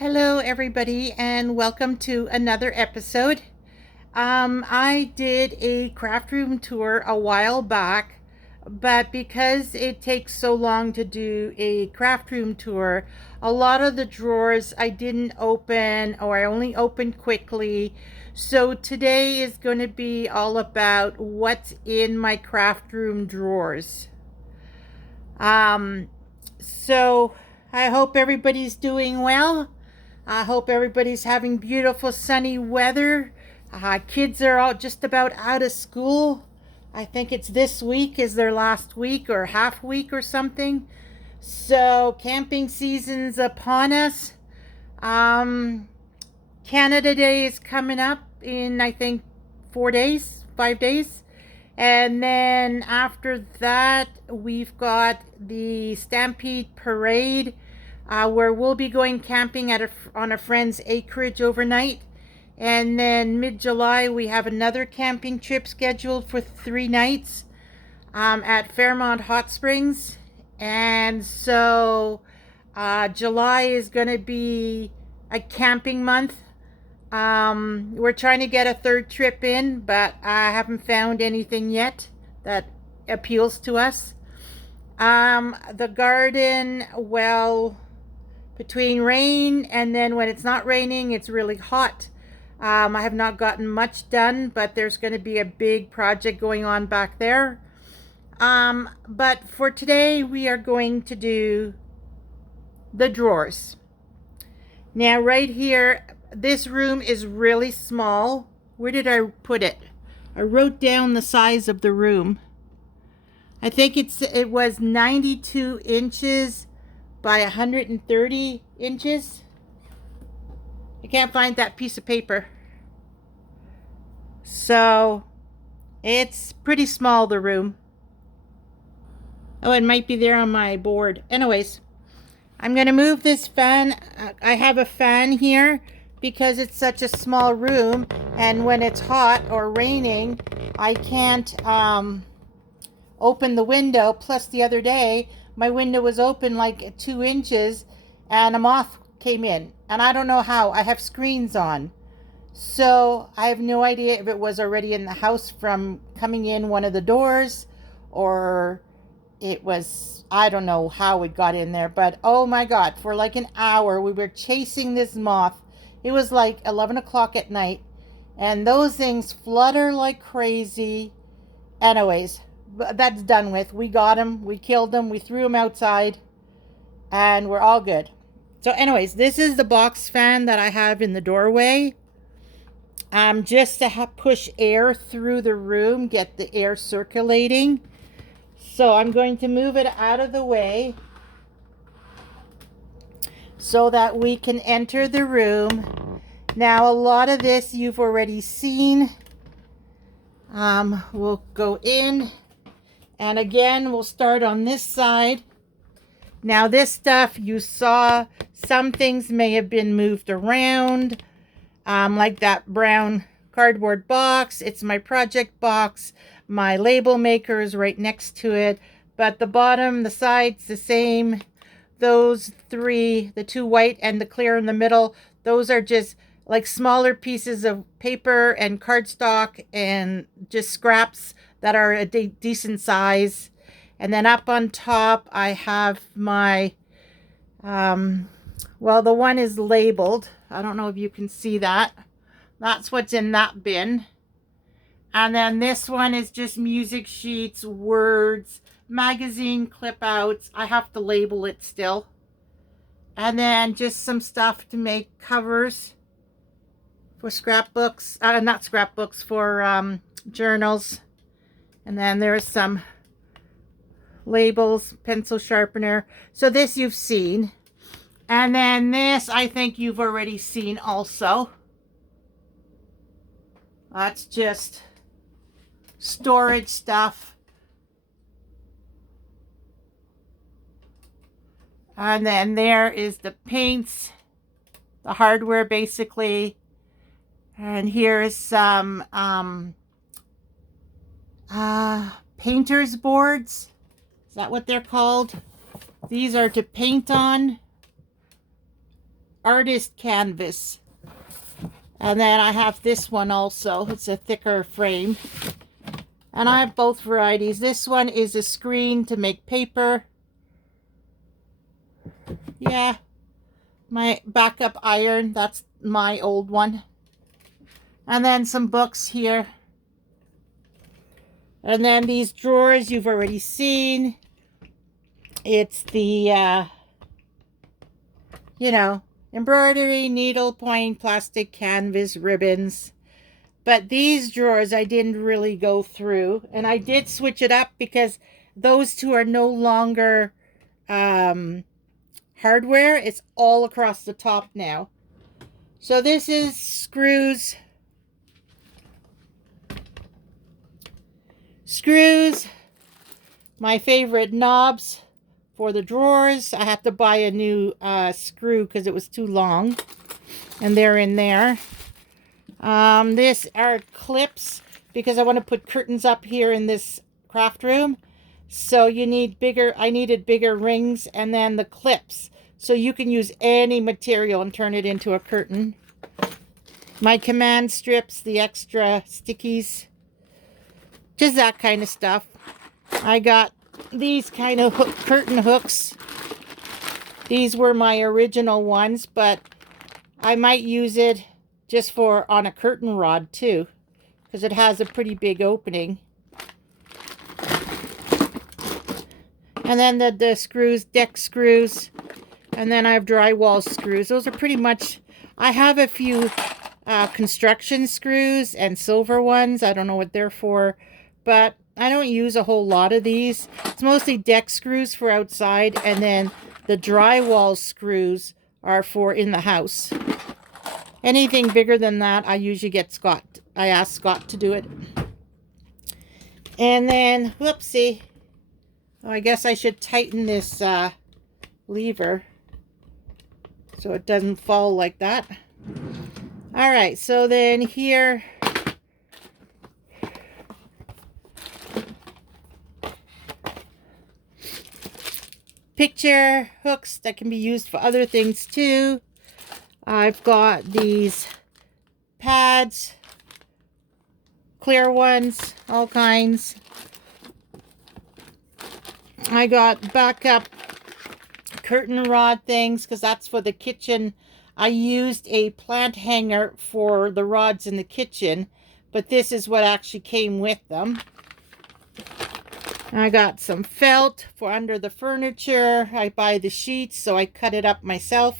Hello, everybody, and welcome to another episode. I did a craft room tour a while back, but because it takes so long to do a craft room tour, a lot of the drawers I didn't open or I only opened quickly. So today is going to be all about what's in my craft room drawers. Um, so I hope everybody's doing well. I hope everybody's having beautiful sunny weather. Kids are all just about out of school. I think it's this week is their last week or half week or something. So camping season's upon us. Um, Canada Day is coming up in I think 4 days, 5 days. And then after that, we've got the Stampede Parade, where we'll be going camping on a friend's acreage overnight. And then mid-July, we have another camping trip scheduled for 3 nights at Fairmont Hot Springs. And so July is going to be a camping month. We're trying to get a third trip in, but I haven't found anything yet that appeals to us. The garden, well, between rain and then when it's not raining, it's really hot. I have not gotten much done, but there's going to be a big project going on back there. But for today, we are going to do the drawers. Now, right here, this room is really small. Where did I put it? I wrote down the size of the room. I think it was 92 inches by 130 inches. I can't find that piece of paper. So it's pretty small, the room. Oh, it might be there on my board. Anyways, I'm going to move this fan. I have a fan here because it's such a small room, and when it's hot or raining, I can't open the window. Plus, the other day, my window was open like 2 inches, and a moth came in, and I don't know how. I have screens on, so I have no idea if it was already in the house from coming in one of the doors, or it was, I don't know how it got in there. But oh my God, for like an hour we were chasing this moth. It was like 11 o'clock at night, and those things flutter like crazy. Anyways, that's done with. We got him, we killed him, we threw him outside, and we're all good. So anyways, this is the box fan that I have in the doorway, just to push air through the room, get the air circulating. So I'm going to move it out of the way so that we can enter the room. Now, a lot of this you've already seen. We'll go in, and again, we'll start on this side. Now, this stuff you saw, some things may have been moved around, like that brown cardboard box. It's my project box. My label maker is right next to it, but the bottom, the sides, the same. Those three, the two white and the clear in the middle, those are just like smaller pieces of paper and cardstock and just scraps that are a decent size. And then up on top, I have my, well, the one is labeled. I don't know if you can see that. That's what's in that bin. And then this one is just music sheets, words, magazine clip outs. I have to label it still. And then just some stuff to make covers for scrapbooks, not scrapbooks, for journals. And then there's some labels, pencil sharpener. So this you've seen. And then this I think you've already seen also. That's just storage stuff. And then there is the paints, the hardware basically. And here's some painter's boards. Is that what they're called? These are to paint on. artist canvas. And then I have this one also. It's a thicker frame. And I have both varieties. This one is a screen to make paper. Yeah. My backup iron. That's my old one. And then some books here. And then these drawers you've already seen. It's the, embroidery, needlepoint, plastic canvas, ribbons. But these drawers I didn't really go through. And I did switch it up because those two are no longer hardware. It's all across the top now. So this is screws. Screws. My favorite knobs for the drawers. I had to buy a new screw because it was too long. And they're in there. This are clips because I want to put curtains up here in this craft room. So you need bigger, I needed bigger rings, and then the clips. So you can use any material and turn it into a curtain. My command strips, the extra stickies. Just that kind of stuff. I got these kind of curtain hooks. These were my original ones, but I might use it just for on a curtain rod too, because it has a pretty big opening. And then the screws, deck screws, and then I have drywall screws. Those are pretty much, I have a few construction screws and silver ones. I don't know what they're for, but I don't use a whole lot of these. It's mostly deck screws for outside, and then the drywall screws are for in the house. Anything bigger than that, I usually get Scott. I ask Scott to do it. And then, whoopsie. Oh, I guess I should tighten this lever so it doesn't fall like that. All right, so then here, picture hooks that can be used for other things too. I've got these pads, clear ones, all kinds. I got backup curtain rod things because that's for the kitchen. I used a plant hanger for the rods in the kitchen, but this is what actually came with them. I got some felt for under the furniture. I buy the sheets, so I cut it up myself.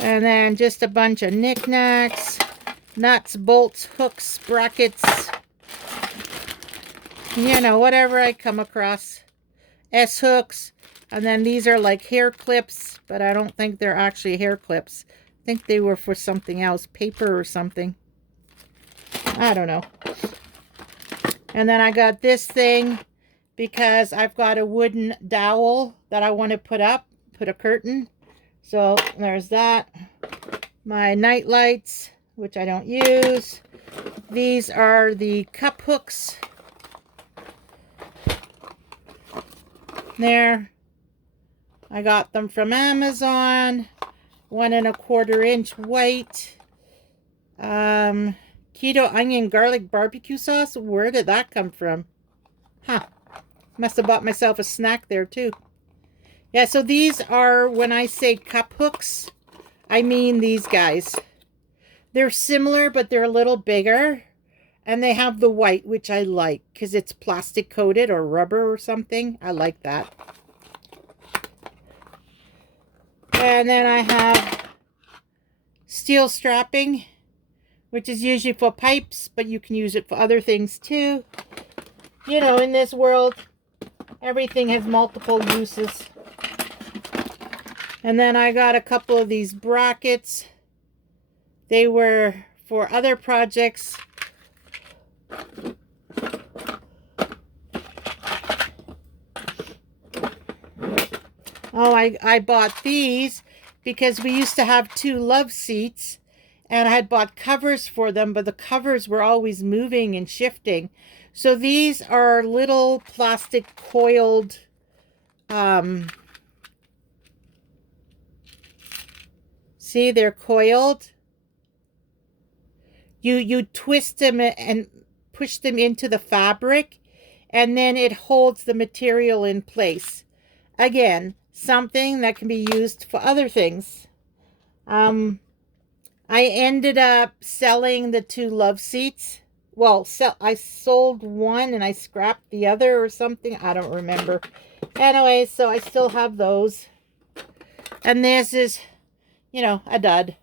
And then just a bunch of knickknacks, nuts, bolts, hooks, brackets, whatever I come across. S-hooks. And then these are like hair clips, but I don't think they're actually hair clips. I think they were for something else, paper or something. I don't know. And then I got this thing because I've got a wooden dowel that I want to put up, put a curtain. So there's that. My night lights, which I don't use. These are the cup hooks. There. I got them from Amazon. 1 1/4 inch white. Keto onion garlic barbecue sauce. Where did that come from? Huh. Must have bought myself a snack there too. Yeah, so these are, when I say cup hooks, I mean these guys. They're similar, but they're a little bigger. And they have the white, which I like, because it's plastic coated or rubber or something. I like that. And then I have steel strapping, which is usually for pipes, but you can use it for other things too. In this world, everything has multiple uses. And then I got a couple of these brackets. They were for other projects. Oh, I bought these because we used to have 2 love seats, and I had bought covers for them, but the covers were always moving and shifting. So these are little plastic coiled See, they're coiled. You twist them and push them into the fabric, and then it holds the material in place. Again, something that can be used for other things. I ended up selling the 2 love seats. Well, I sold one and I scrapped the other or something. I don't remember. Anyway, so I still have those. And this is, a dud.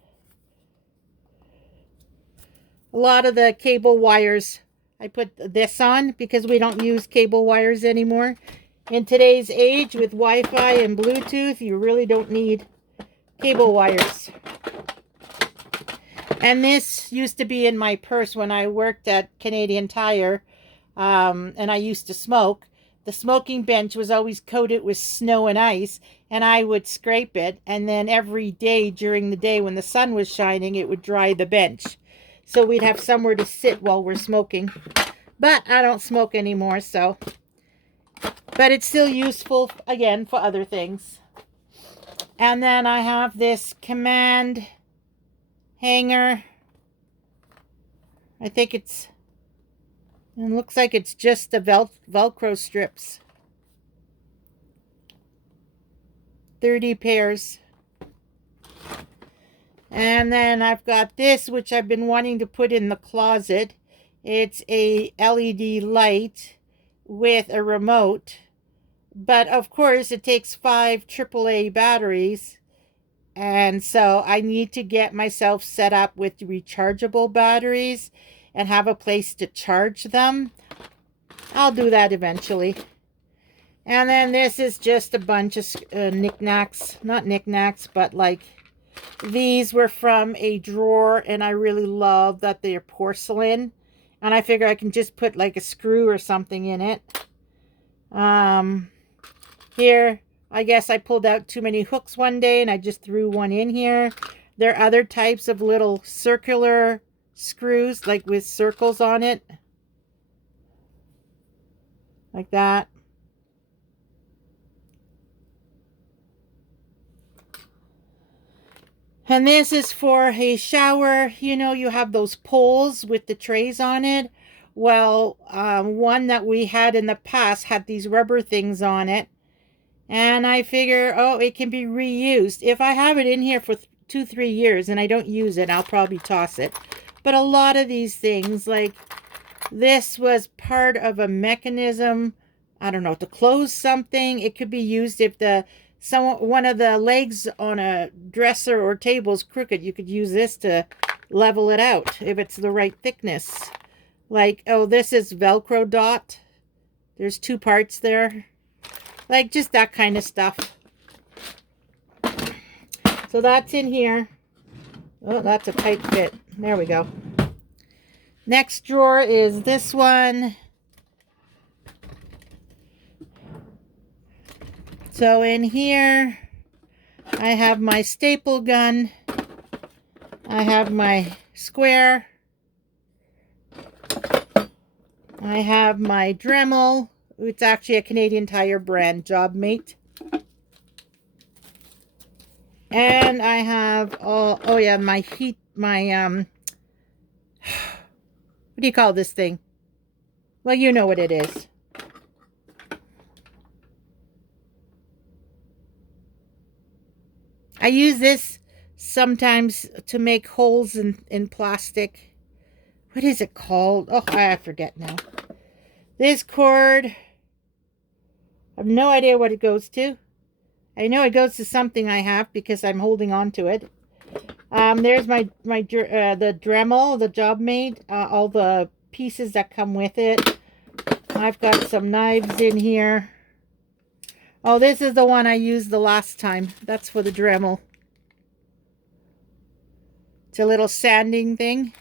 A lot of the cable wires, I put this on because we don't use cable wires anymore. In today's age with Wi-Fi and Bluetooth, you really don't need cable wires. And this used to be in my purse when I worked at Canadian Tire, and I used to smoke. The smoking bench was always coated with snow and ice, and I would scrape it, and then every day during the day when the sun was shining, it would dry the bench. So we'd have somewhere to sit while we're smoking. But I don't smoke anymore, so. But it's still useful, again, for other things. And then I have this command hanger. I think it looks like it's just the Velcro strips. 30 pairs. And then I've got this, which I've been wanting to put in the closet. It's a LED light with a remote. But of course, it takes 5 AAA batteries. And so I need to get myself set up with rechargeable batteries and have a place to charge them. I'll do that eventually. And then this is just a bunch of knickknacks. Not knickknacks, but like these were from a drawer, and I really love that they're porcelain. And I figure I can just put like a screw or something in it. Here, I guess I pulled out too many hooks one day and I just threw one in here. There are other types of little circular screws, like with circles on it. Like that. And this is for a shower. You have those poles with the trays on it. Well, one that we had in the past had these rubber things on it. And I figure, it can be reused. If I have it in here for 2-3 years and I don't use it, I'll probably toss it. But a lot of these things, like this was part of a mechanism, I don't know, to close something. It could be used if one of the legs on a dresser or table is crooked. You could use this to level it out if it's the right thickness. Like, this is Velcro dot. There's 2 parts there. Like, just that kind of stuff. So that's in here. Oh, that's a tight fit. There we go. Next drawer is this one. So in here, I have my staple gun. I have my square. I have my Dremel. It's actually a Canadian Tire brand, Job Mate. And I have, my what do you call this thing? Well, you know what it is. I use this sometimes to make holes in plastic. What is it called? Oh, I forget now. This cord, I have no idea what it goes to. I know it goes to something I have because I'm holding on to it. There's the Dremel, the Job Mate, all the pieces that come with it. I've got some knives in here. Oh, this is the one I used the last time. That's for the Dremel. It's a little sanding thing.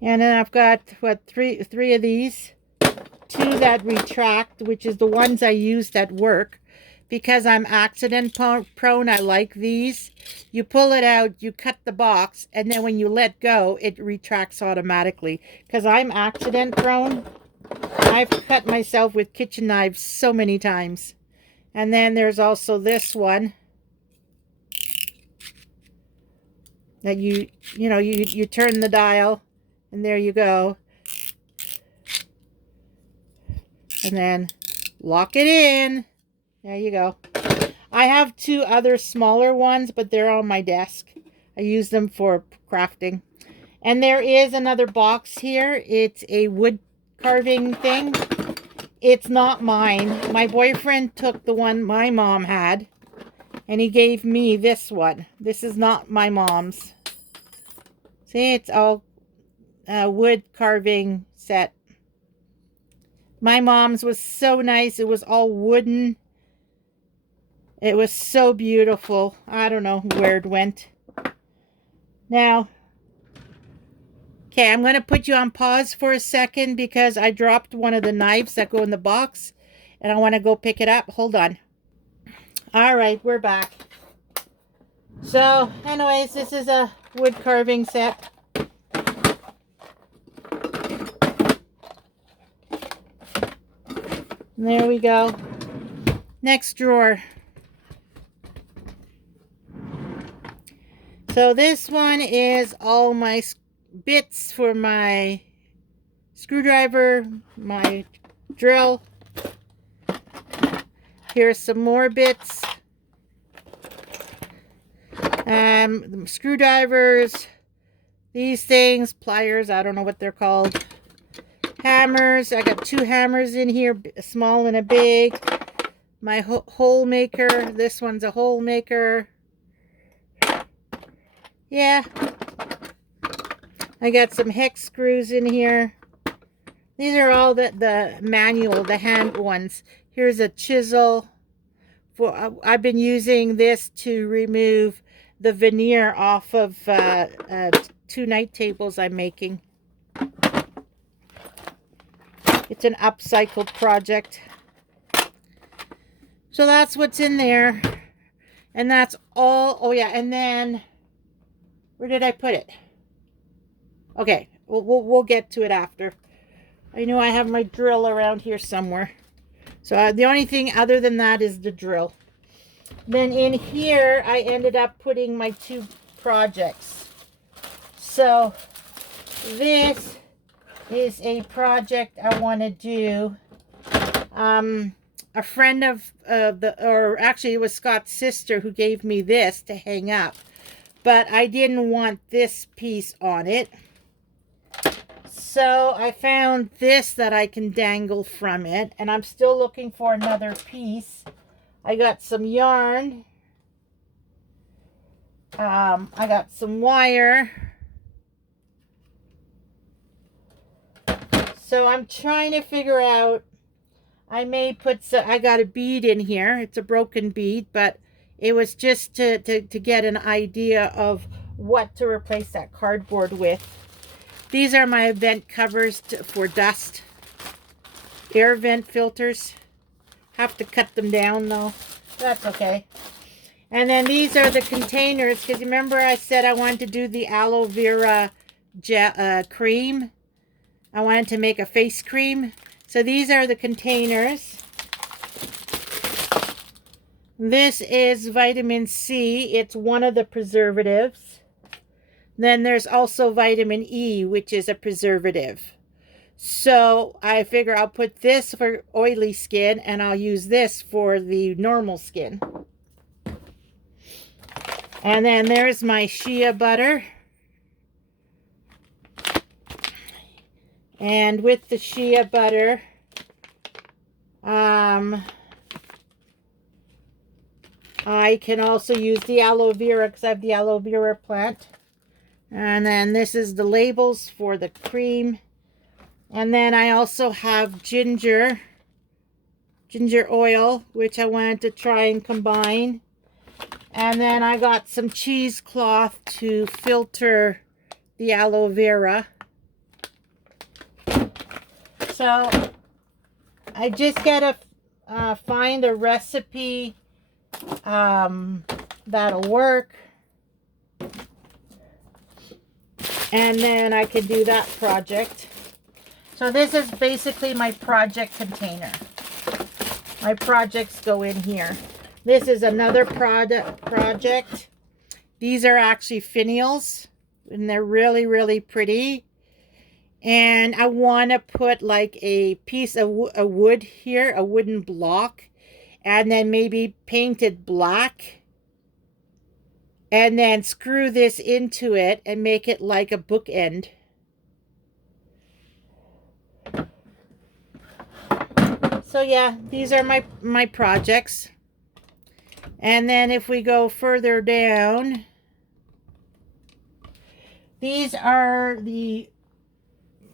And then I've got, three of these. 2 that retract, which is the ones I used at work. Because I'm accident prone, I like these. You pull it out, you cut the box, and then when you let go, it retracts automatically. Because I'm accident prone, I've cut myself with kitchen knives so many times. And then there's also this one. that you turn the dial, and there you go. And then lock it in. There you go. I have 2 other smaller ones, but they're on my desk. I use them for crafting. And there is another box here. It's a wood carving thing. It's not mine. My boyfriend took the one my mom had, and he gave me this one. This is not my mom's. See, it's all wood carving set. My mom's was so nice. It was all wooden. It was so beautiful. I don't know where it went. Now, okay, I'm going to put you on pause for a second because I dropped one of the knives that go in the box, and I want to go pick it up. Hold on. All right, we're back. So, anyways, this is a wood carving set. And there we go. Next drawer. So this one is all my bits for my screwdriver, my drill. Here's some more bits. Screwdrivers, these things, pliers, I don't know what they're called. Hammers, I got 2 hammers in here, a small and a big. My hole maker, this one's a hole maker. Yeah. I got some hex screws in here. These are all the manual, the hand ones. Here's a chisel. I've been using this to remove the veneer off of 2 night tables I'm making. It's an upcycled project. So that's what's in there. And that's all. Oh yeah, and then where did I put it? Okay, we'll get to it after. I know I have my drill around here somewhere. So the only thing other than that is the drill. Then in here, I ended up putting my 2 projects. So this is a project I want to do. A friend of actually it was Scott's sister who gave me this to hang up. But I didn't want this piece on it. So I found this that I can dangle from it. And I'm still looking for another piece. I got some yarn. I got some wire. So I'm trying to figure out, I may put I got a bead in here. It's a broken bead, but it was just to get an idea of what to replace that cardboard with. These are my vent covers for dust. Air vent filters. Have to cut them down though. That's okay. And then these are the containers, because remember I said I wanted to do the aloe vera cream. I wanted to make a face cream. So these are the containers. This is vitamin C. It's one of the preservatives. Then there's also vitamin E, which is a preservative. So I figure I'll put this for oily skin and I'll use this for the normal skin. And then there's my shea butter. And with the shea butter, I can also use the aloe vera because I have the aloe vera plant. And then this is the labels for the cream. And then I also have ginger oil, which I wanted to try and combine. And then I got some cheesecloth to filter the aloe vera. So I just gotta find a recipe that'll work. And then I can do that project. So this is basically my project container. My projects go in here. This is another project. These are actually finials, and they're really, really pretty. And I want to put like a piece of wood here, a wooden block, and then maybe paint it black. And then screw this into it and make it like a bookend. So yeah, these are my projects. And then if we go further down, these are the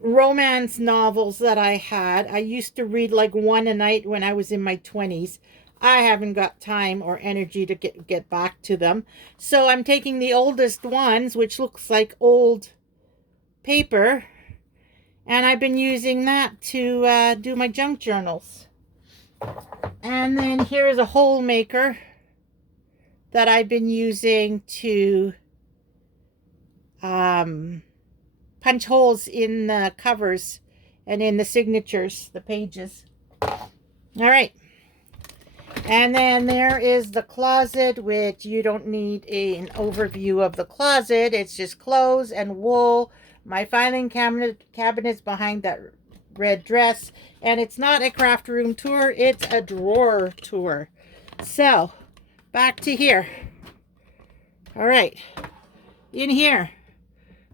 romance novels that I had. I used to read like one a night when I was in my 20s. I haven't got time or energy to get back to them. So I'm taking the oldest ones, which looks like old paper, and I've been using that to do my junk journals. And then here is a hole maker that I've been using to punch holes in the covers and in the signatures, the pages. All right. And then there is the closet, which you don't need an overview of the closet. It's just clothes and wool. My filing cabinet's behind that red dress. And it's not a craft room tour. It's a drawer tour. So, back to here. All right. In here,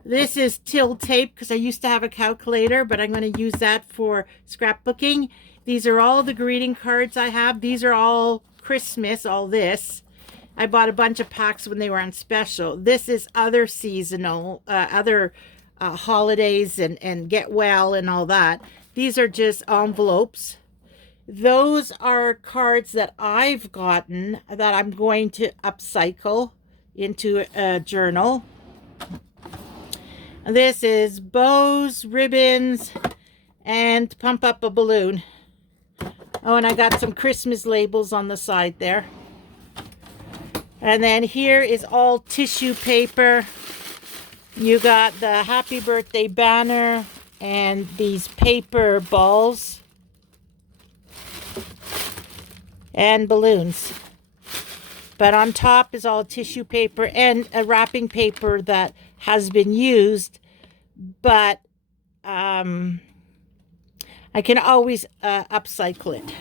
this is till tape because I used to have a calculator, but I'm going to use that for scrapbooking. These are all the greeting cards I have. These are all Christmas, all this. I bought a bunch of packs when they were on special. This is other seasonal, other holidays and get well and all that. These are just envelopes. Those are cards that I've gotten that I'm going to upcycle into a journal. This is bows, ribbons, and pump up a balloon. Oh, and I got some Christmas labels on the side there. And then here is all tissue paper. You got the happy birthday banner and these paper balls and balloons. But on top is all tissue paper and a wrapping paper that has been used, but I can always upcycle it.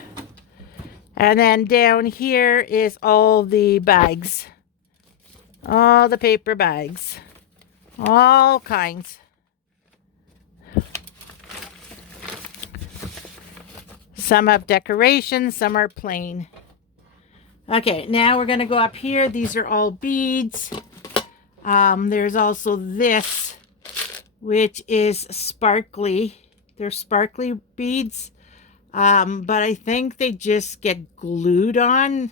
And then down here is all the bags. All the paper bags. All kinds. Some have decorations, some are plain. Okay, now we're going to go up here. These are all beads. There's also this, which is sparkly. They're sparkly beads, but I think they just get glued on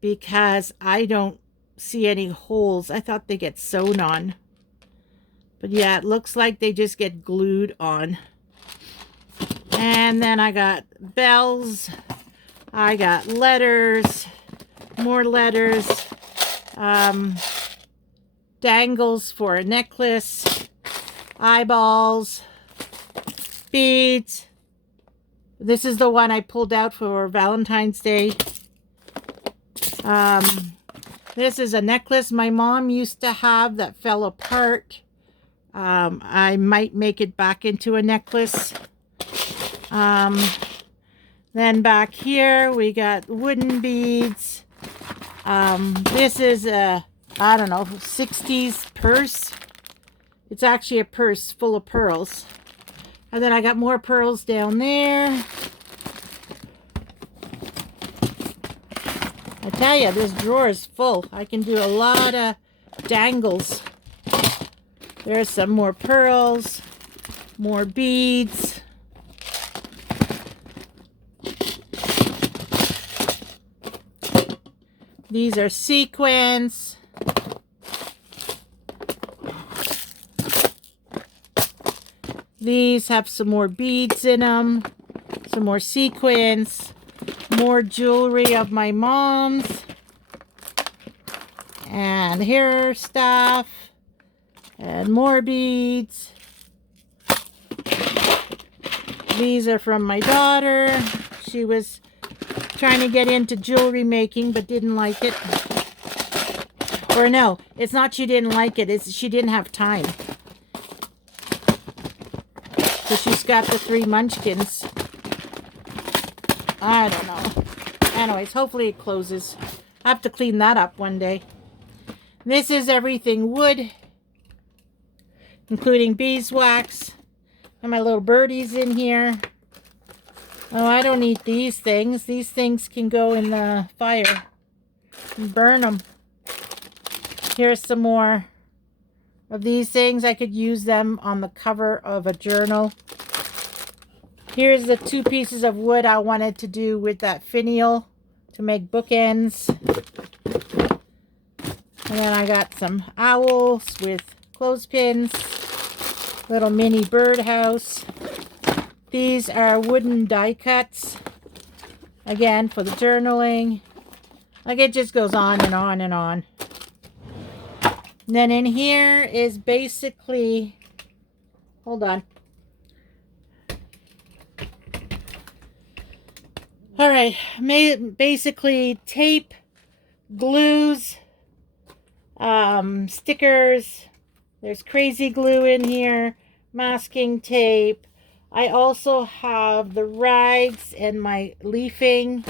because I don't see any holes. I thought they get sewn on. But yeah, it looks like they just get glued on. And then I got bells. I got letters. More letters. Dangles for a necklace. Eyeballs. Beads. This is the one I pulled out for Valentine's Day. This is a necklace my mom used to have that fell apart. I might make it back into a necklace. Then back here we got wooden beads. This is a, I don't know, 60s purse. It's actually a purse full of pearls. And then I got more pearls down there. I tell you, this drawer is full. I can do a lot of dangles. There's some more pearls, more beads. These are sequins. These have some more beads in them, some more sequins, more jewelry of my mom's, and hair stuff, and more beads. These are from my daughter. She was trying to get into jewelry making but didn't like it. Or no, it's not she didn't like it. It's she didn't have time. So she's got the 3 munchkins. I don't know. Anyways, hopefully it closes. I have to clean that up one day. This is everything wood, including beeswax. And my little birdies in here. Oh, I don't need these things. These things can go in the fire and burn them. Here's some more of these things. I could use them on the cover of a journal. Here's the 2 pieces of wood I wanted to do with that finial to make bookends. And then I got some owls with clothespins. Little mini birdhouse. These are wooden die cuts. Again, for the journaling. Like it just goes on and on and on. And then in here is basically, hold on. All right, basically tape, glues, stickers. There's crazy glue in here, masking tape. I also have the rags and my leafing,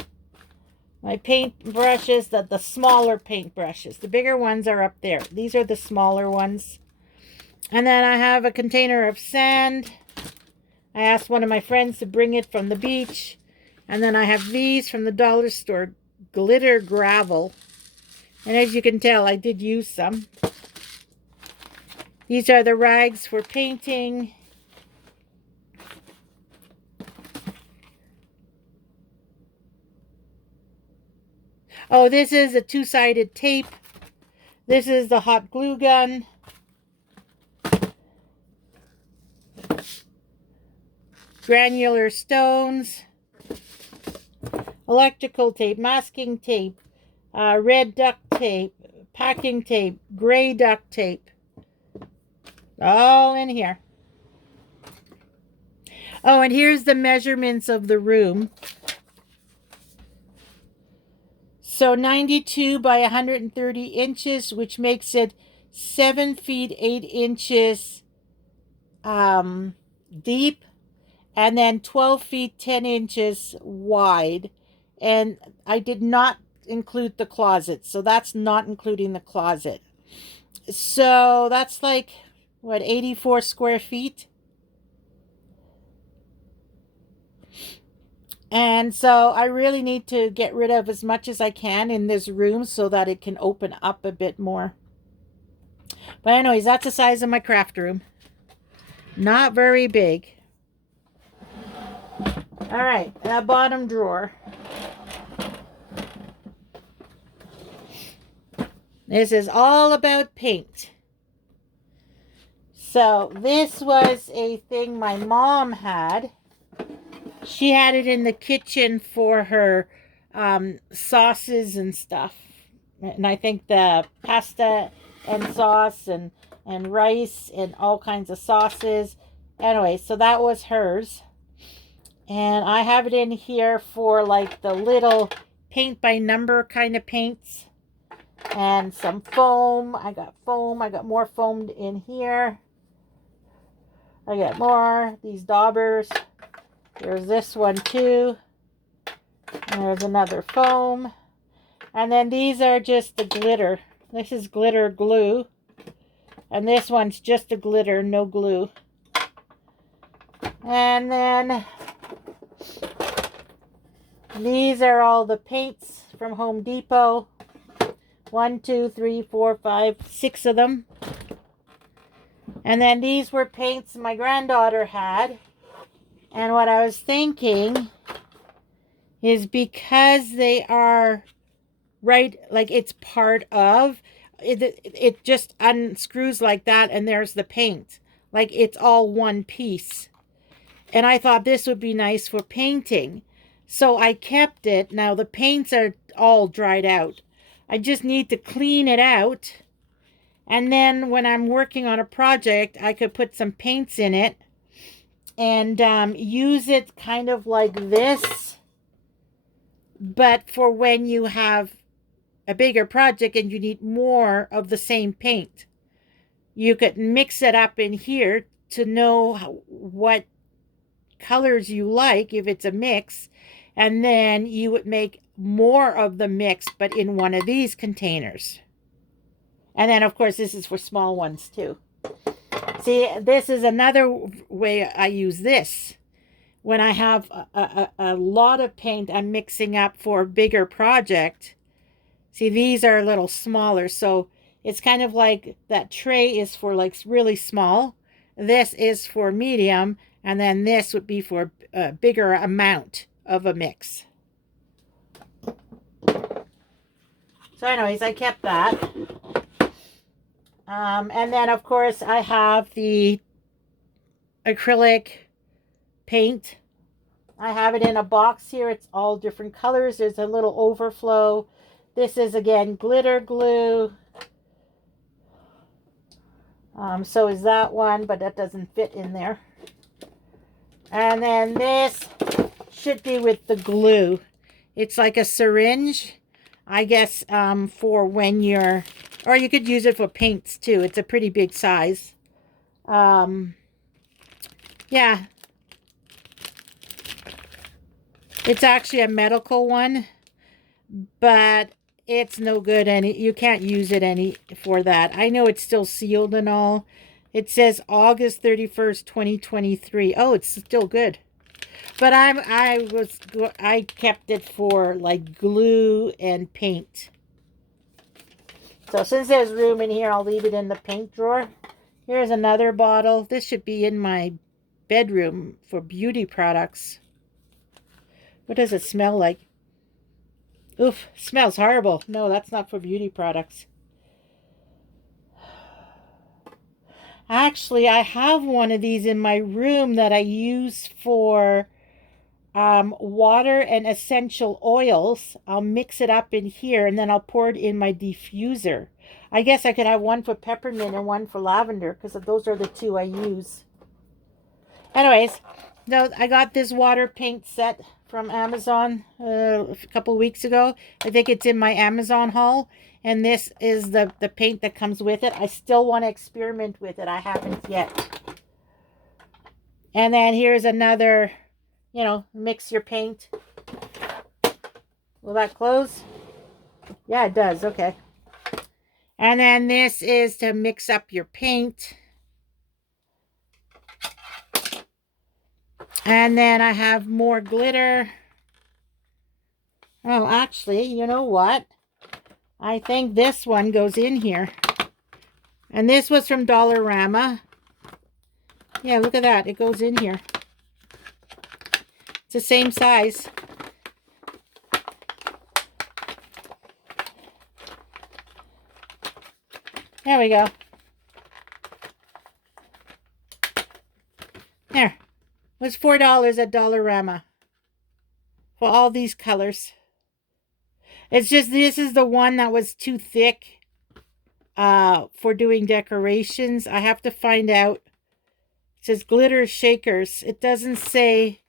my paint brushes, the smaller paint brushes. The bigger ones are up there. These are the smaller ones. And then I have a container of sand. I asked one of my friends to bring it from the beach. And then I have these from the dollar store, glitter gravel. And as you can tell, I did use some. These are the rags for painting. Oh, this is a 2-sided tape. This is the hot glue gun. Granular stones. Electrical tape, masking tape, red duct tape, packing tape, gray duct tape. All in here. Oh, and here's the measurements of the room. So 92 by 130 inches, which makes it 7 feet 8 inches deep, and then 12 feet 10 inches wide. And I did not include the closet, so that's not including the closet. So that's like, what, 84 square feet? And so I really need to get rid of as much as I can in this room so that it can open up a bit more. But anyways, that's the size of my craft room. Not very big. All right, that bottom drawer. This is all about paint. So this was a thing my mom had. She had it in the kitchen for her sauces and stuff. And I think the pasta and sauce and rice and all kinds of sauces. Anyway, so that was hers. And I have it in here for like the little paint by number kind of paints. And some foam. I got foam. I got more foam in here. I got more. These daubers. There's this one too. And there's another foam. And then these are just the glitter. This is glitter glue. And this one's just a glitter, no glue. And then these are all the paints from Home Depot. 1, 2, 3, 4, 5, 6 of them. And then these were paints my granddaughter had. And what I was thinking is because they are right, like it's part of, it just unscrews like that and there's the paint. Like it's all one piece. And I thought this would be nice for painting. So I kept it. Now the paints are all dried out. I just need to clean it out. And then when I'm working on a project, I could put some paints in it and use it kind of like this. But for when you have a bigger project and you need more of the same paint, you could mix it up in here to know what colors you like if it's a mix, and then you would make more of the mix but in one of these containers. And then of course this is for small ones too. See, this is another way I use this. When I have a lot of paint I'm mixing up for a bigger project. See, these are a little smaller, so it's kind of like that tray is for like really small. This is for medium, and then this would be for a bigger amount of a mix. So anyways, I kept that. And then of course I have the acrylic paint. I have it in a box here. It's all different colors. There's a little overflow. This is again glitter glue. So is that one, but that doesn't fit in there. And then this should be with the glue. It's like a syringe, I guess, for when you're, or you could use it for paints too. It's a pretty big size. Yeah. It's actually a medical one, but it's no good, and you can't use it any for that. I know it's still sealed and all. It says August 31st, 2023. Oh, it's still good. But I kept it for like glue and paint. So since there's room in here, I'll leave it in the paint drawer. Here's another bottle. This should be in my bedroom for beauty products. What does it smell like? Oof, smells horrible. No, that's not for beauty products. Actually, I have one of these in my room that I use for water and essential oils. I'll mix it up in here and then I'll pour it in my diffuser. I guess I could have one for peppermint and one for lavender because those are the two I use. Anyways, no, I got this water paint set from Amazon a couple weeks ago. I think it's in my Amazon haul. And this is the paint that comes with it. I still want to experiment with it. I haven't yet. And then here's another, you know, mix your paint. Will that close? Yeah, it does. Okay. And then this is to mix up your paint. And then I have more glitter. Oh, actually, you know what? I think this one goes in here. And this was from Dollarama. Yeah, look at that. It goes in here. It's the same size. There we go. There. It was $4 at Dollarama. For all these colors. It's just, this is the one that was too thick for doing decorations. I have to find out. It says glitter shakers. It doesn't say.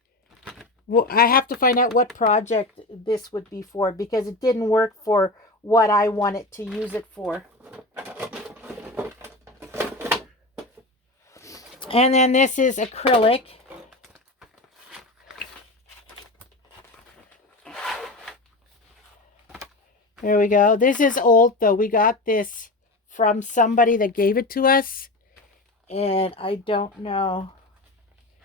Well, I have to find out what project this would be for because it didn't work for what I wanted to use it for. And then this is acrylic. There we go. This is old though. We got this from somebody that gave it to us. And I don't know.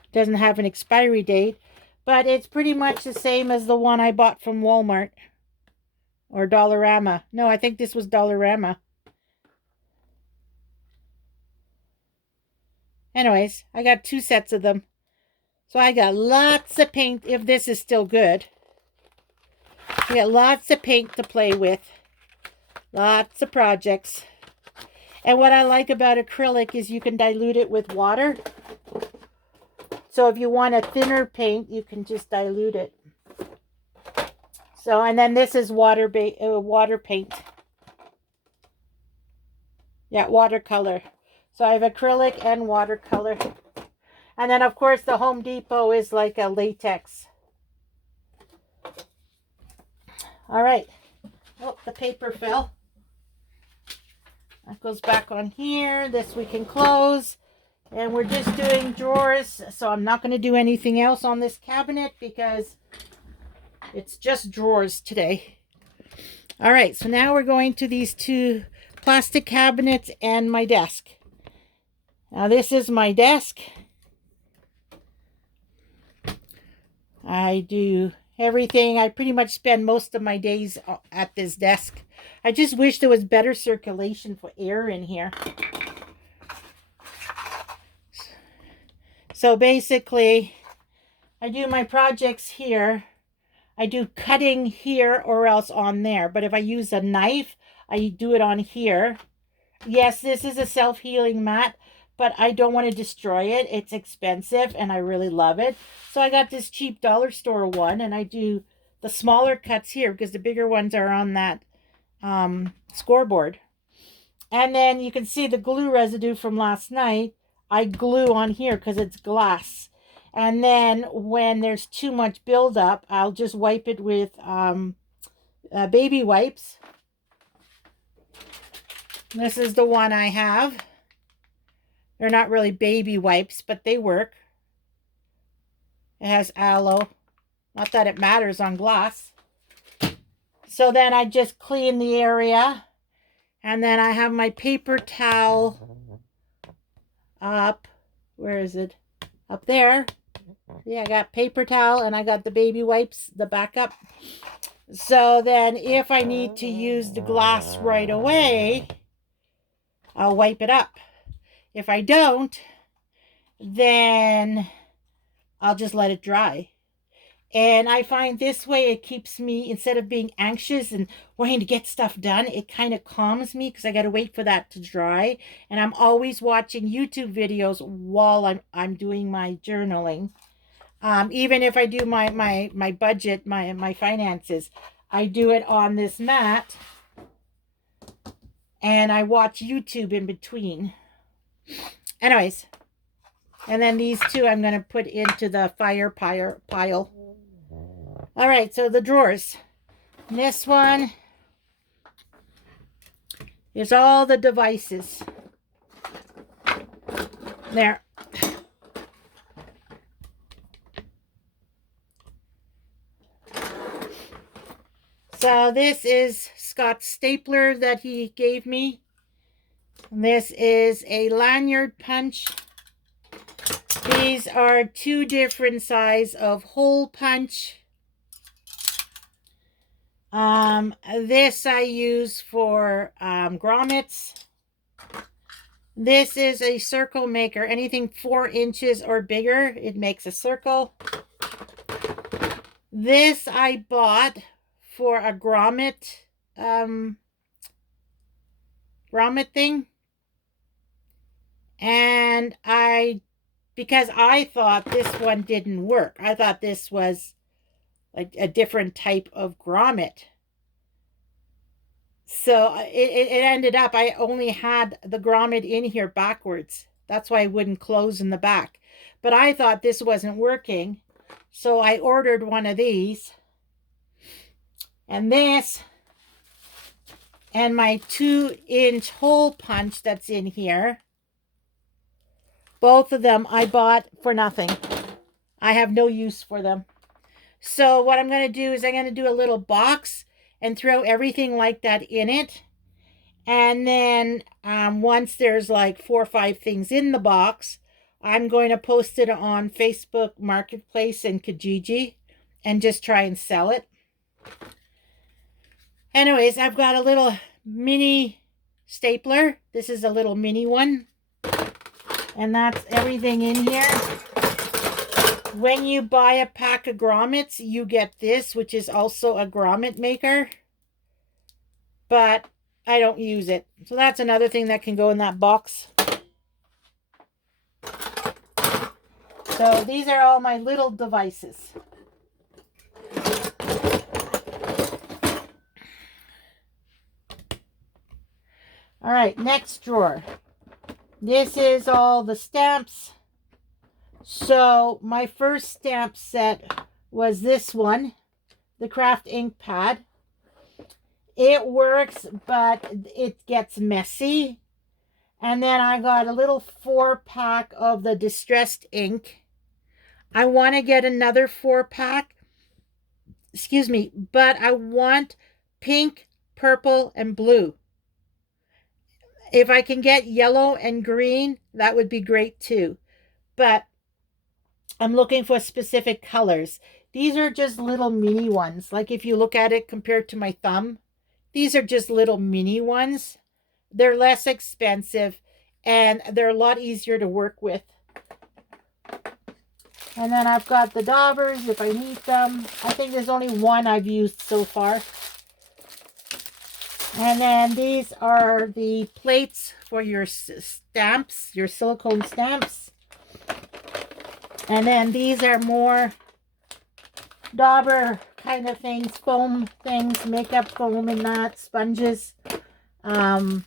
It doesn't have an expiry date. But it's pretty much the same as the one I bought from Walmart. Or Dollarama. No, I think this was Dollarama. Anyways, I got 2 sets of them. So I got lots of paint if this is still good. We got lots of paint to play with. Lots of projects. And what I like about acrylic is you can dilute it with water. So if you want a thinner paint, you can just dilute it. So, and then this is water paint. Yeah, watercolor. So I have acrylic and watercolor. And then, of course, the Home Depot is like a latex. All right. Oh, the paper fell. That goes back on here. This we can close. And we're just doing drawers, so I'm not going to do anything else on this cabinet because it's just drawers today. All right, so now we're going to these two plastic cabinets and my desk. Now this is my desk. I do everything. I pretty much spend most of my days at this desk. I just wish there was better circulation for air in here. So basically, I do my projects here. I do cutting here or else on there. But if I use a knife, I do it on here. Yes, this is a self-healing mat, but I don't want to destroy it. It's expensive and I really love it. So I got this cheap dollar store one, and I do the smaller cuts here because the bigger ones are on that scoreboard. And then you can see the glue residue from last night. I glue on here because it's glass. And then when there's too much buildup, I'll just wipe it with baby wipes. This is the one I have. They're not really baby wipes, but they work. It has aloe. Not that it matters on glass. So then I just clean the area. And then I have my paper towel up. Where is it? Up there. Yeah, I got paper towel and I got the baby wipes, the backup. So then if I need to use the glass right away, I'll wipe it up. If I don't, then I'll just let it dry. And I find this way it keeps me, instead of being anxious and wanting to get stuff done, it kind of calms me because I got to wait for that to dry. And I'm always watching YouTube videos while I'm doing my journaling. Even if I do my budget, my finances, I do it on this mat. And I watch YouTube in between. Anyways. And then these two I'm going to put into the fire pile. All right, so the drawers. This one is all the devices. There. So this is Scott's stapler that he gave me. This is a lanyard punch. These are two different size of hole punch. This I use for grommets. This is a circle maker. Anything 4 inches or bigger, it makes a circle. This I bought for a grommet thing. And because I thought this one didn't work. I thought this was like a different type of grommet. So it ended up, I only had the grommet in here backwards. That's why I wouldn't close in the back. But I thought this wasn't working. So I ordered one of these. And this. And my 2-inch hole punch that's in here. Both of them I bought for nothing. I have no use for them. So what I'm going to do is I'm going to do a little box and throw everything like that in it. And then once there's like 4 or 5 things in the box, I'm going to post it on Facebook Marketplace and Kijiji and just try and sell it. Anyways, I've got a little mini stapler. This is a little mini one. And that's everything in here. When you buy a pack of grommets, you get this, which is also a grommet maker. But I don't use it. So that's another thing that can go in that box. So these are all my little devices. All right, next drawer. This is all the stamps. So my first stamp set was this one, the craft ink pad. It works, but it gets messy. And then I got a little 4-pack of the distressed ink. I want to get another 4-pack, excuse me, but I want pink, purple, and blue. If I can get yellow and green, that would be great too. But I'm looking for specific colors. These are just little mini ones. Like if you look at it compared to my thumb, these are just little mini ones. They're less expensive and they're a lot easier to work with. And then I've got the daubers if I need them. I think there's only one I've used so far. And then these are the plates for your stamps, your silicone stamps. And then these are more dauber kind of things, foam things, makeup foam and that, sponges that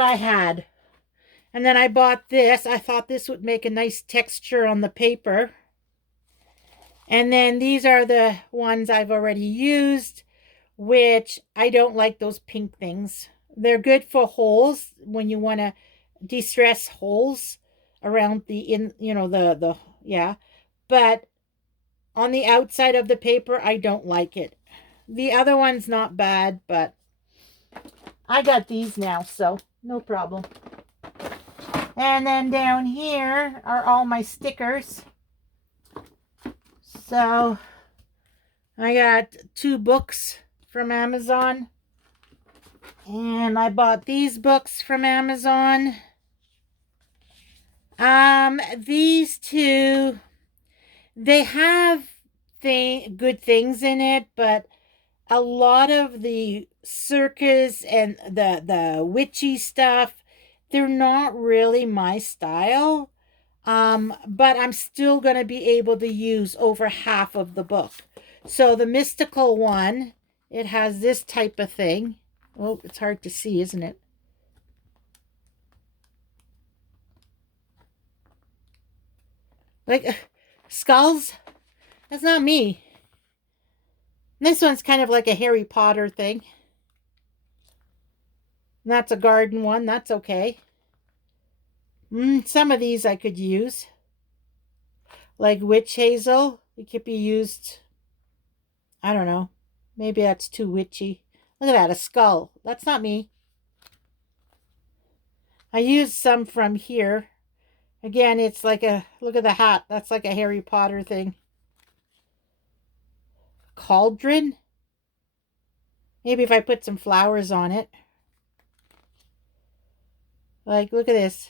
I had. And then I bought this. I thought this would make a nice texture on the paper. And then these are the ones I've already used, which I don't like those pink things. They're good for holes when you want to de-stress holes around yeah. But on the outside of the paper, I don't like it. The other one's not bad, but I got these now, so no problem. And then down here are all my stickers. So I got 2 books from Amazon. And I bought these books from Amazon. These 2, they have good things in it, but a lot of the circus and the witchy stuff, they're not really my style. But I'm still going to be able to use over half of the book. So the mystical one, it has this type of thing. Oh, it's hard to see, isn't it? Like skulls? That's not me. This one's kind of like a Harry Potter thing. And that's a garden one. That's okay. Some of these I could use. Like witch hazel. It could be used. I don't know. Maybe that's too witchy. Look at that, a skull. That's not me. I used some from here. Again, it's like look at the hat. That's like a Harry Potter thing. Cauldron? Maybe if I put some flowers on it. Like, look at this.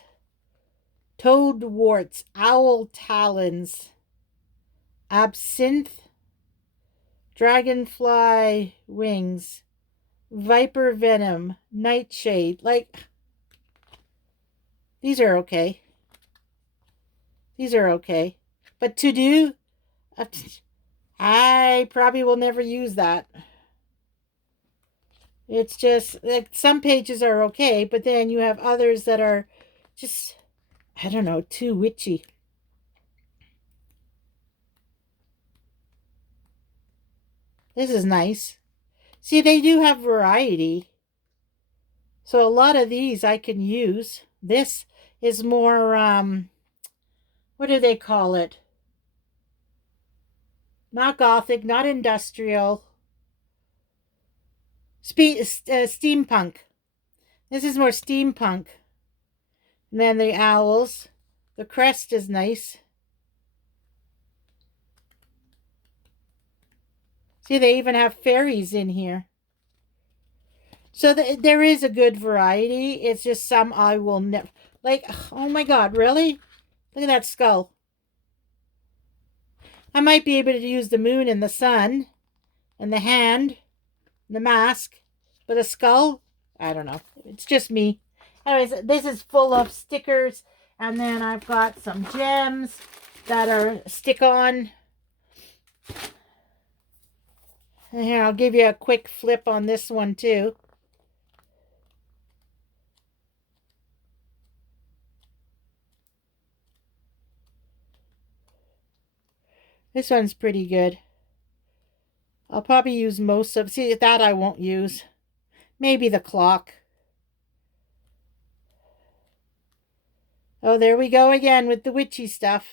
Toad warts, owl talons, absinthe, dragonfly wings, viper venom, nightshade. Like, these are okay. These are okay. But to do, I probably will never use that. It's just, like, some pages are okay, but then you have others that are just, I don't know, too witchy. This is nice. See, they do have variety. So a lot of these I can use. This is more, what do they call it? Not gothic, not industrial. Steampunk. This is more steampunk. And then the owls. The crest is nice. See, they even have fairies in here. So there is a good variety. It's just some I will never... Like, oh my God, really? Look at that skull. I might be able to use the moon and the sun and the hand and the mask. But a skull? I don't know. It's just me. Anyways, this is full of stickers. And then I've got some gems that are stick-on. And here, I'll give you a quick flip on this one too. This one's pretty good. I'll probably use most of, see, that I won't use. Maybe the clock. Oh, there we go again with the witchy stuff.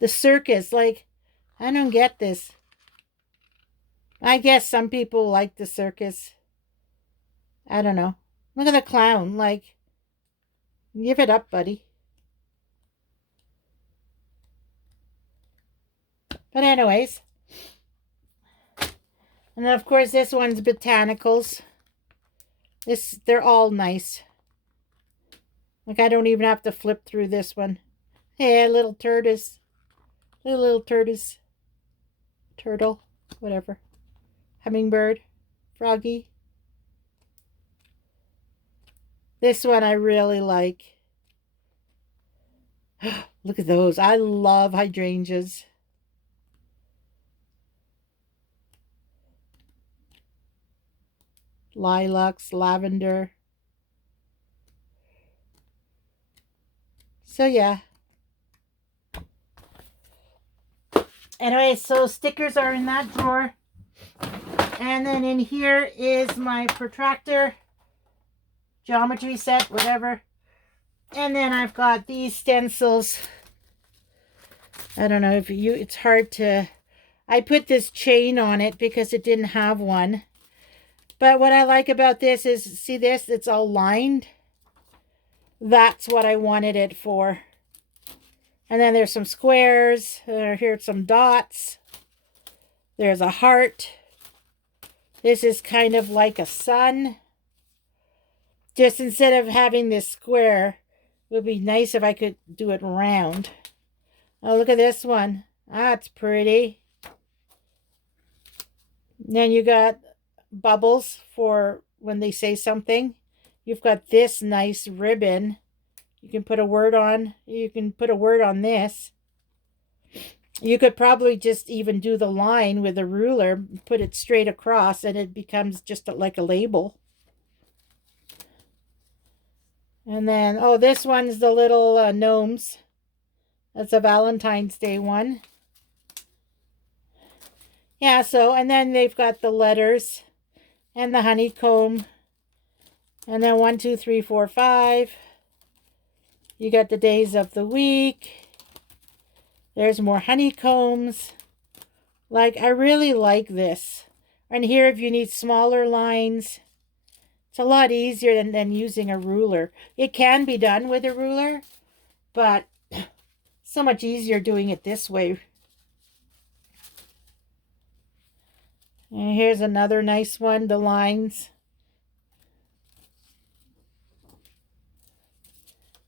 The circus, like, I don't get this. I guess some people like the circus. I don't know. Look at the clown, like, give it up, buddy. But anyways. And then, of course, this one's botanicals. They're all nice. Like, I don't even have to flip through this one. Hey, little tortoise. Little tortoise. Turtle. Whatever. Hummingbird. Froggy. This one I really like. Look at those. I love hydrangeas. Lilacs, lavender. So yeah. Anyway, so stickers are in that drawer. And then in here is my protractor, geometry set, whatever. And then I've got these stencils. I don't know if it's hard to, I put this chain on it because it didn't have one. But what I like about this is, see this? It's all lined. That's what I wanted it for. And then there's some squares. Here's some dots. There's a heart. This is kind of like a sun. Just instead of having this square, it would be nice if I could do it round. Oh, look at this one. That's pretty. Then you got bubbles for when they say something. You've got this nice ribbon. You can put a word on. You can put a word on this. You could probably just even do the line with a ruler, put it straight across, and it becomes just like a label. And then, oh, this one's the little gnomes. That's a Valentine's Day one. Yeah, so, and then they've got the letters and the honeycomb. And then 1, 2, 3, 4, 5. You got the days of the week. There's more honeycombs. Like, I really like this. And here, if you need smaller lines, it's a lot easier than using a ruler. It can be done with a ruler, but so much easier doing it this way. And here's another nice one, the lines.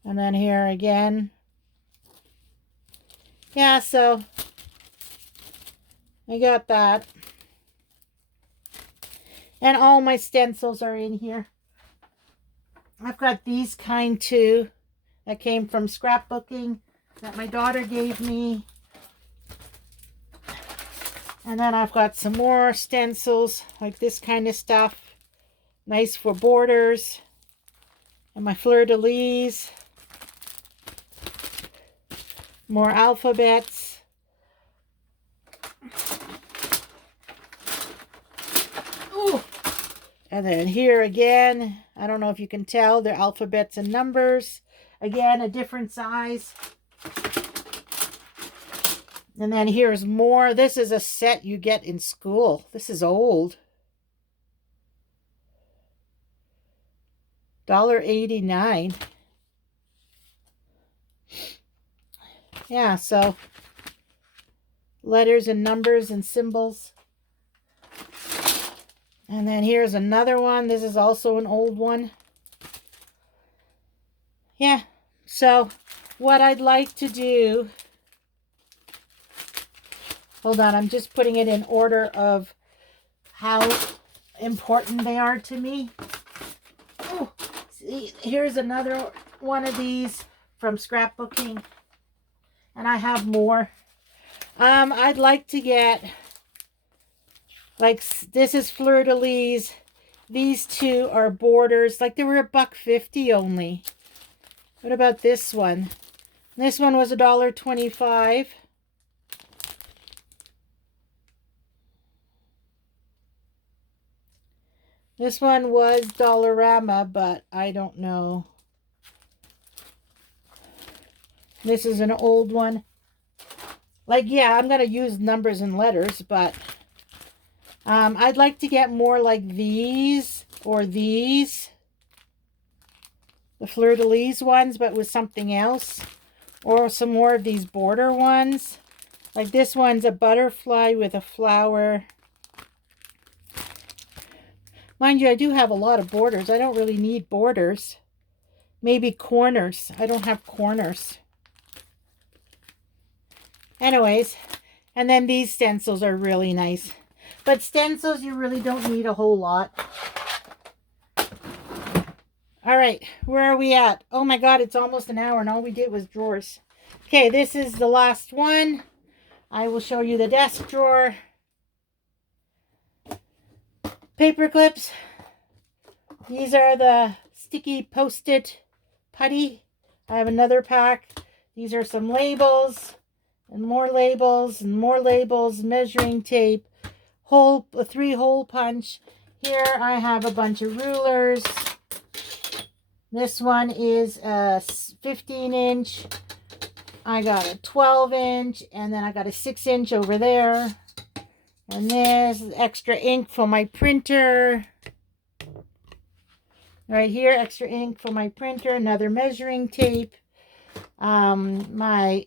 And then here again. Yeah, so I got that. And all my stencils are in here. I've got these kind too. That came from scrapbooking that my daughter gave me. And then I've got some more stencils, like this kind of stuff. Nice for borders. And my fleur-de-lis. More alphabets. Ooh. And then here again, I don't know if you can tell, they're alphabets and numbers. Again, a different size. And then here's more. This is a set you get in school. This is old. $1.89. Yeah, so letters and numbers and symbols. And then here's another one. This is also an old one. Yeah, so what I'd like to do, hold on, I'm just putting it in order of how important they are to me. Oh, see, here's another one of these from scrapbooking. And I have more. I'd like to get, like, this is fleur-de-lis. These two are borders. Like, they were $1.50 only. What about this one? This one was $1.25. This one was Dollarama, but I don't know. This is an old one. Like, yeah, I'm going to use numbers and letters, but I'd like to get more like these or these. The fleur-de-lis ones, but with something else. Or some more of these border ones. Like this one's a butterfly with a flower. Mind you, I do have a lot of borders. I don't really need borders. Maybe corners. I don't have corners. Anyways, and then these stencils are really nice. But stencils, you really don't need a whole lot. All right, where are we at? Oh my God, it's almost an hour and all we did was drawers. Okay, this is the last one. I will show you the desk drawer. Paper clips. These are the sticky post-it putty. I have another pack. These are some labels and more labels and more labels, measuring tape, a 3-hole punch. Here I have a bunch of rulers. This one is a 15-inch. I got a 12-inch, and then I got a 6-inch over there. And this is extra ink for my printer. Right here, extra ink for my printer. Another measuring tape. My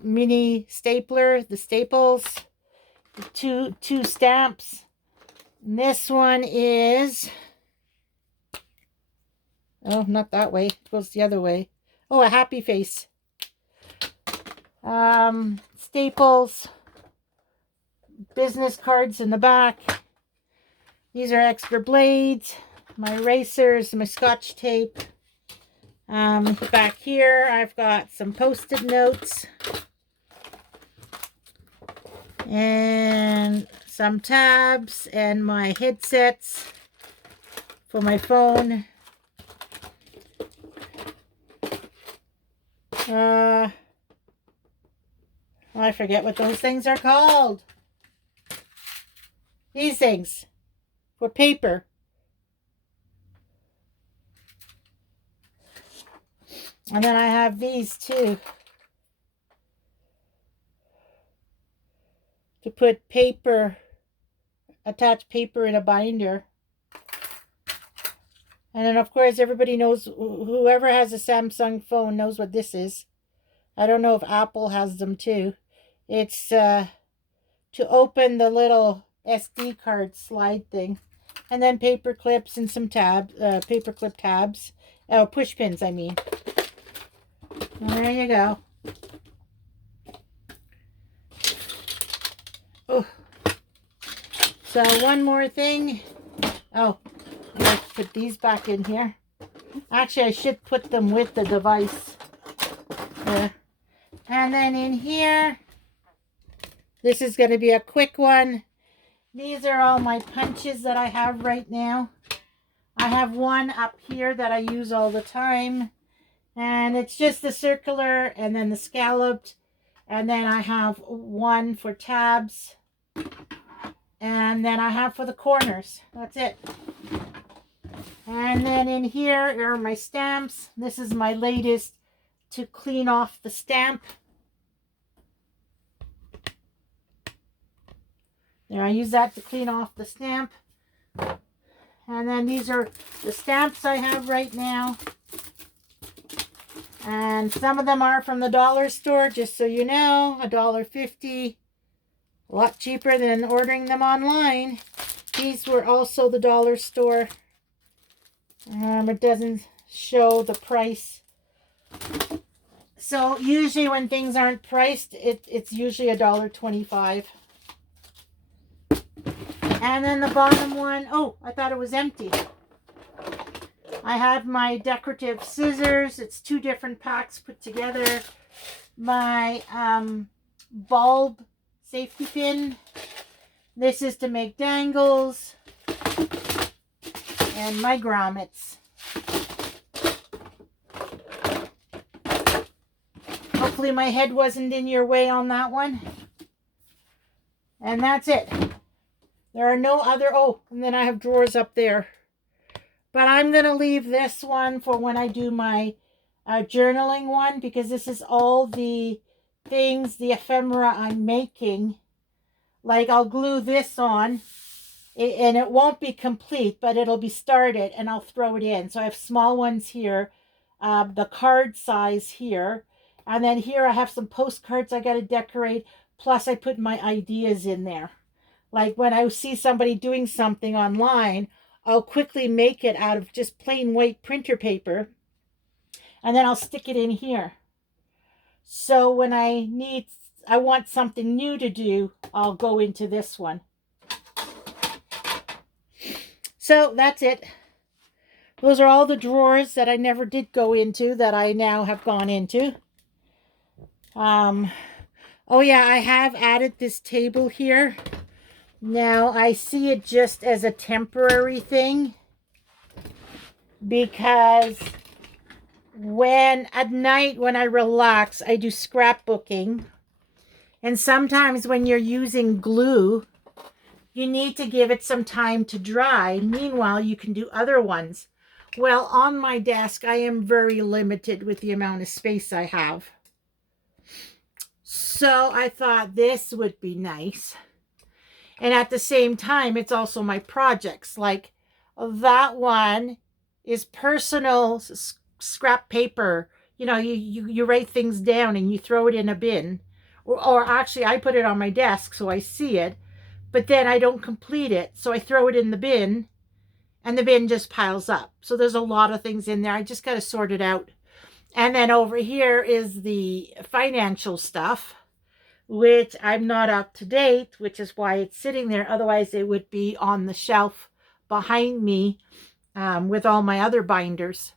mini stapler, the staples. Two stamps. And this one is... Oh, not that way. It goes the other way. Oh, a happy face. Staples. Business cards in the back. These are extra blades. My erasers, my scotch tape. Back here, I've got some post-it notes. And some tabs and my headsets for my phone. I forget what those things are called. These things for paper. And then I have these too. To put paper, attach paper in a binder. And then of course everybody knows, whoever has a Samsung phone knows what this is. I don't know if Apple has them too. It's to open the little SD card slide thing. And then paper clips and some tabs, paper clip tabs. Oh, push pins, I mean. There you go. Oh. So one more thing. Oh, let's put these back in here. Actually, I should put them with the device. And then in here, this is going to be a quick one. These are all my punches that I have right now. I have one up here that I use all the time. And it's just the circular and then the scalloped. And then I have one for tabs. And then I have for the corners. That's it. And then in here are my stamps. This is my latest to clean off the stamp. There, I use that to clean off the stamp. And then these are the stamps I have right now. And some of them are from the dollar store, just so you know, $1.50. A lot cheaper than ordering them online. These were also the dollar store. It doesn't show the price. So usually when things aren't priced, it's usually $1.25. And then the bottom one, oh, I thought it was empty. I have my decorative scissors. It's 2 different packs put together. My bulb safety pin. This is to make dangles. And my grommets. Hopefully my head wasn't in your way on that one. And that's it. There are no other, oh, and then I have drawers up there. But I'm going to leave this one for when I do my journaling one, because this is all the things, the ephemera I'm making. Like, I'll glue this on, and it won't be complete, but it'll be started, and I'll throw it in. So I have small ones here, the card size here, and then here I have some postcards I got to decorate, plus I put my ideas in there. Like when I see somebody doing something online, I'll quickly make it out of just plain white printer paper, and then I'll stick it in here. So when I want something new to do, I'll go into this one. So that's it. Those are all the drawers that I never did go into that I now have gone into. Oh yeah, I have added this table here. Now I see it just as a temporary thing, because at night when I relax, I do scrapbooking. And sometimes when you're using glue, you need to give it some time to dry. Meanwhile, you can do other ones. Well, on my desk, I am very limited with the amount of space I have. So I thought this would be nice. And at the same time, it's also my projects. Like that one is personal scrap paper. You know, you write things down and you throw it in a bin. Or actually, I put it on my desk so I see it. But then I don't complete it. So I throw it in the bin. And the bin just piles up. So there's a lot of things in there. I just got to sort it out. And then over here is the financial stuff, which I'm not up to date, which is why it's sitting there. Otherwise, it would be on the shelf behind me with all my other binders.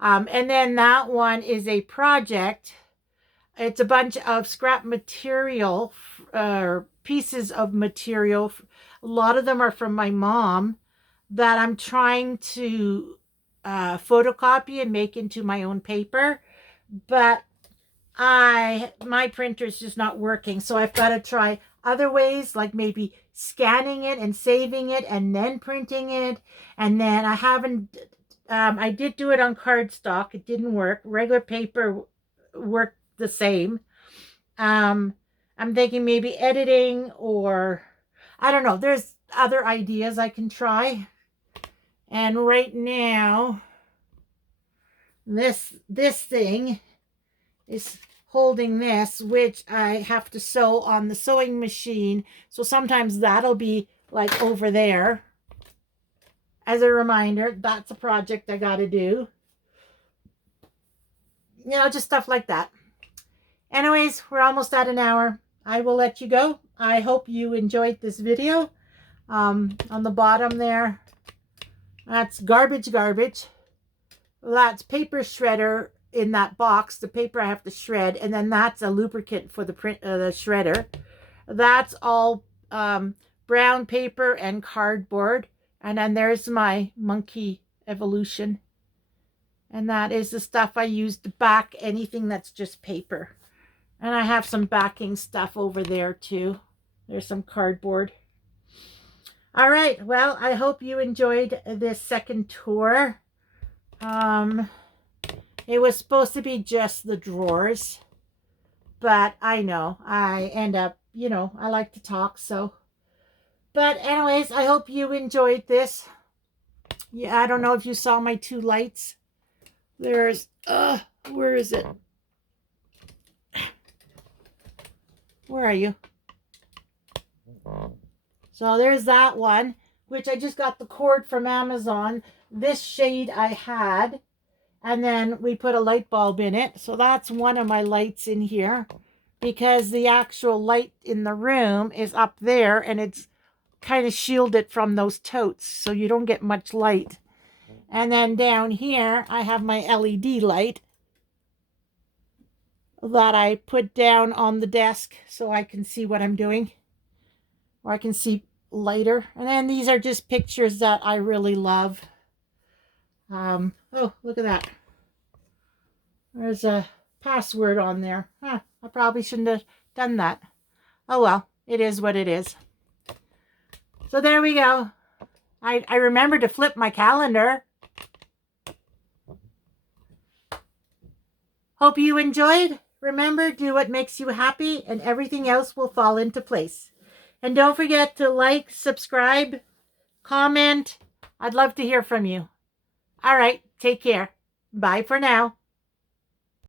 And then that one is a project. It's a bunch of scrap material, pieces of material. A lot of them are from my mom that I'm trying to photocopy and make into my own paper. But my printer's just not working, so I've got to try other ways, like maybe scanning it and saving it and then printing it. And then I did do it on cardstock. It didn't work. Regular paper worked the same. I'm thinking maybe editing, or I don't know. There's other ideas I can try. And right now, this thing is holding this, which I have to sew on the sewing machine. So sometimes that'll be like over there. As a reminder, that's a project I got to do. You know, just stuff like that. Anyways, we're almost at an hour. I will let you go. I hope you enjoyed this video. On the bottom there, that's garbage. That's paper shredder in that box. The paper I have to shred, and then that's a lubricant for the shredder. That's all brown paper and cardboard. And then there's my monkey evolution. And that is the stuff I use to back anything that's just paper. And I have some backing stuff over there too. There's some cardboard. All right, well, I hope you enjoyed this second tour. It was supposed to be just the drawers, but I know I end up, you know, I like to talk, so. But anyways, I hope you enjoyed this. Yeah, I don't know if you saw my two lights. There's, where is it? Where are you? So there's that one, which I just got the cord from Amazon. This shade I had, and then we put a light bulb in it. So that's one of my lights in here, because the actual light in the room is up there, and it's kind of shielded from those totes, so you don't get much light. And then down here, I have my LED light that I put down on the desk so I can see what I'm doing, or I can see lighter. And then these are just pictures that I really love. Oh, look at that. There's a password on there. I probably shouldn't have done that. Oh well, it is what it is. So there we go. I remembered to flip my calendar. Hope you enjoyed. Remember, do what makes you happy and everything else will fall into place. And don't forget to like, subscribe, comment. I'd love to hear from you. All right, take care. Bye for now.